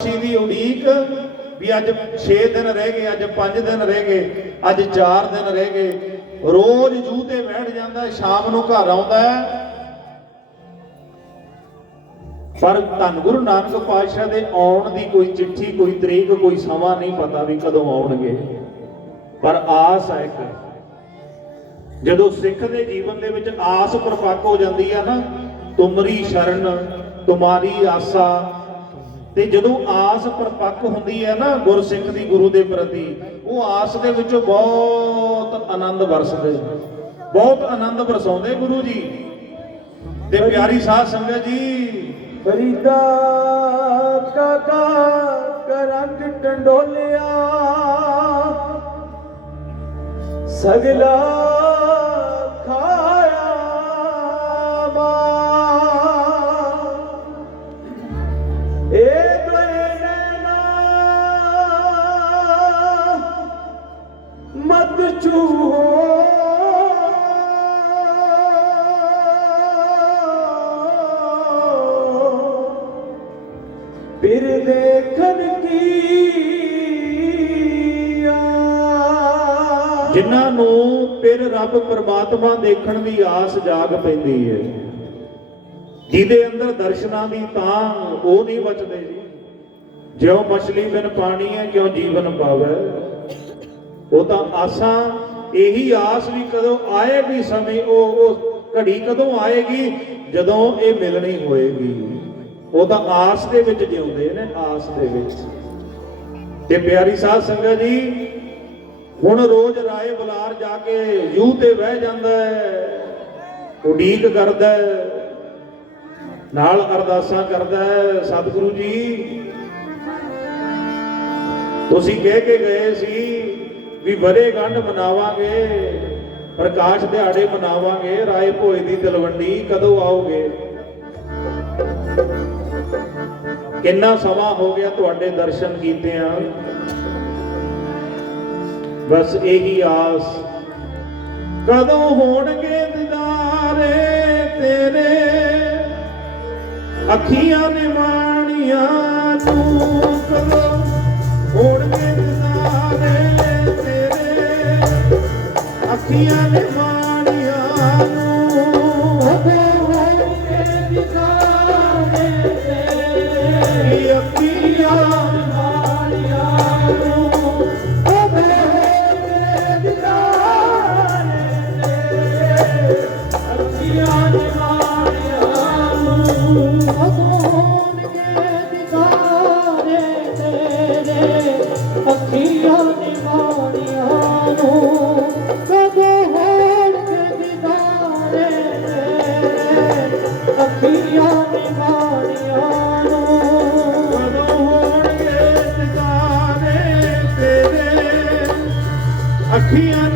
ਖੁਸ਼ੀ ਦੀ ਉਡੀਕ ਵੀ ਅੱਜ 6 ਦਿਨ ਰਹਿ ਗਏ, ਅੱਜ 5 ਦਿਨ ਰਹਿ ਗਏ, ਅੱਜ 4 ਦਿਨ ਰਹਿ ਗਏ। ਰੋਜ਼ ਜੂ ਤੇ ਬੈਠ ਜਾਂਦਾ, ਸ਼ਾਮ ਨੂੰ ਘਰ ਆਉਂਦਾ ਪਰ ਧੰਨ ਗੁਰੂ ਨਾਨਕ ਪਾਤਸ਼ਾਹ ਦੇ ਆਉਣ ਦੀ ਕੋਈ ਚਿੱਠੀ, ਕੋਈ ਤਰੀਕ, ਕੋਈ ਸਮਾਂ ਨਹੀਂ ਪਤਾ ਵੀ ਕਦੋਂ ਆਉਣਗੇ। ਪਰ ਆਸ ਹੈ ਇੱਕ, ਜਦੋਂ ਸਿੱਖ ਦੇ ਜੀਵਨ ਦੇ ਵਿੱਚ ਆਸ ਪਰਪੱਕ ਹੋ ਜਾਂਦੀ ਆ ਨਾ, ਤੁਮਰੀ ਸ਼ਰਨ, ਤੁਮਾਰੀ ਆਸਾ ਤੇ ਜਦੋਂ ਆਸ ਪ੍ਰਪੱਕ ਹੁੰਦੀ ਹੈ ਨਾ ਗੁਰਸਿੱਖ ਦੀ ਗੁਰੂ ਦੇ ਪ੍ਰਤੀ, ਉਹ ਆਸ ਦੇ ਵਿੱਚੋਂ ਬਹੁਤ ਆਨੰਦ ਵਰਸਦੇ ਬਹੁਤ ਆਨੰਦ ਵਰਸਾਉਂਦੇ ਗੁਰੂ ਜੀ। ਤੇ ਪਿਆਰੀ ਸਾਧ ਸੰਗਤ ਜੀ। ਫਰੀਦਾ ਕਾਕਾ ਕਰੰਗ ਟੰਡੋਲਿਆ, ਸਗਲਾ ਫਿਰ ਦੇਖਣ ਕੀ ਜਿਨ੍ਹਾਂ ਨੂੰ ਫਿਰ ਰੱਬ ਪਰਮਾਤਮਾ ਦੇਖਣ ਦੀ ਆਸ ਜਾਗ ਪੈਂਦੀ ਹੈ ਜਿਹਦੇ ਅੰਦਰ ਦਰਸ਼ਨਾਂ ਦੀ ਤਾਂ ਉਹ ਨਹੀਂ ਬਚਦੇ। ਜੀ ਜਿਉ ਮਛਲੀ ਬਿਨ ਪਾਣੀ ਹੈ, ਕਿਉਂ ਜੀਵਨ ਪਾਵੇ। ਉਹ ਤਾਂ ਆਸਾਂ, ਇਹੀ ਆਸ ਵੀ ਕਦੋਂ ਆਏਗੀ ਸਮੇਂ, ਉਹ ਉਹ ਘੜੀ ਕਦੋਂ ਆਏਗੀ, ਜਦੋਂ ਇਹ ਮਿਲਣੀ ਹੋਏਗੀ। ਉਹ ਤਾਂ ਆਸ ਦੇ ਵਿੱਚ ਜਿਉਂਦੇ ਨੇ, ਆਸ ਦੇ ਵਿੱਚ। ਤੇ ਪਿਆਰੀ ਸਾਧ ਸੰਗਤ ਜੀ, ਹੁਣ ਰੋਜ਼ ਰਾਏ ਬੁਲਾਰ ਜਾ ਕੇ ਯੂ ਤੇ ਬਹਿ ਜਾਂਦਾ ਹੈ ਉਡੀਕ ਕਰਦਾ ਹੈ, ਨਾਲ ਅਰਦਾਸਾਂ ਕਰਦਾ ਹੈ, ਸਤਿਗੁਰੂ ਜੀ, ਤੁਸੀਂ ਕਹਿ ਕੇ ਗਏ ਸੀ ਵੀ ਬਰੇ ਗੰਢ ਮਨਾਵਾਂਗੇ, ਪ੍ਰਕਾਸ਼ ਦਿਹਾੜੇ ਮਨਾਵਾਂਗੇ, ਰਾਏ ਭੋਏ ਦੀ ਤਲਵੰਡੀ ਕਦੋਂ ਆਓਗੇ? ਕਿੰਨਾ ਸਮਾਂ ਹੋ ਗਿਆ ਤੁਹਾਡੇ ਦਰਸ਼ਨ ਕੀਤਿਆਂ? ਬਸ ਇਹੀ ਆਸ। ਕਦੋਂ ਹੋਣਗੇ ਦਿਦਾਰੇ ਤੇਰੇ? ਅੱਖੀਆਂ ਨੇ ਮਾਣੀਆਂ ਤੂੰ ਕਦੋਂ ਹੋਣਗੇ ਦਿਦਾਰੇ ਤੇਰੇ? ਅੱਖੀਆਂ ਨੇ ਅੱਖੀਆਂ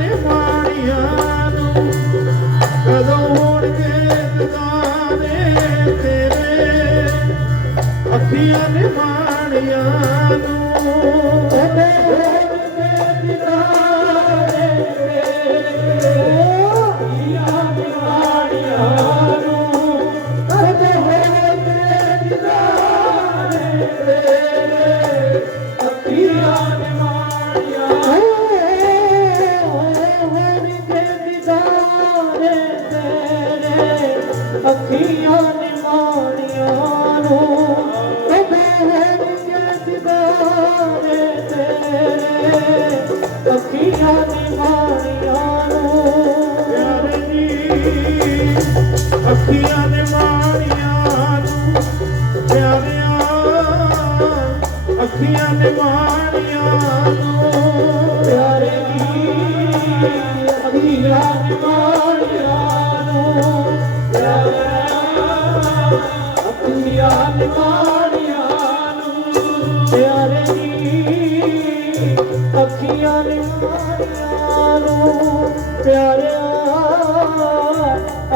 ਅੱਖੀਆਂ ਨੇ ਵਾਲਿਆਂ ਨੂੰ, ਪਿਆਰੇ ਦੀ ਅੱਖੀਆਂ ਨੇ ਵਾਲਿਆਂ ਨੂੰ ਪਿਆਰਿਆ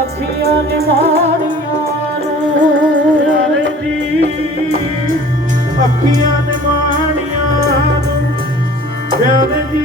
ਅੱਖੀਆਂ ਨੇ ਵਾਲਿਆਂ ਪਿਆਰੇ ਜੀ, ਅੱਖੀਆਂ ਨੇ ਮਾਣੀਆਂ ਨੂੰ ਪਿਆਰੇ ਜੀ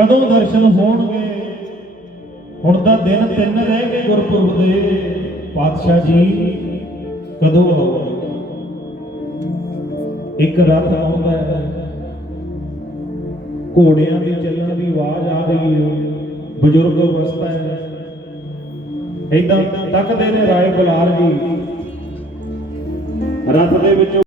ਕਦੋਂ ਦਰਸ਼ਨ ਹੋਣਗੇ? ਹੁਣ ਤਾਂ ਦਿਨ ਤਿੰਨ ਰਹਿ ਗਏ ਗੁਰਪੁਰਬ ਦੇ। ਪਾਤਸ਼ਾਹ ਜੀ, ਕਦੋਂ ਆਉਣਗੇ? ਇੱਕ ਰਥ ਆਉਂਦਾ ਹੈ। ਘੋੜਿਆਂ ਦੀ ਚੱਲਣ ਦੀ ਆਵਾਜ਼ ਆ ਰਹੀ ਹੈ। ਬਜ਼ੁਰਗ ਅਵਸਥਾ ਹੈ। ਇਦਾਂ ਤੱਕਦੇ ਨੇ ਰਾਏ ਬੁਲਾਰ ਜੀ। ਰਥ ਦੇ ਵਿੱਚੋਂ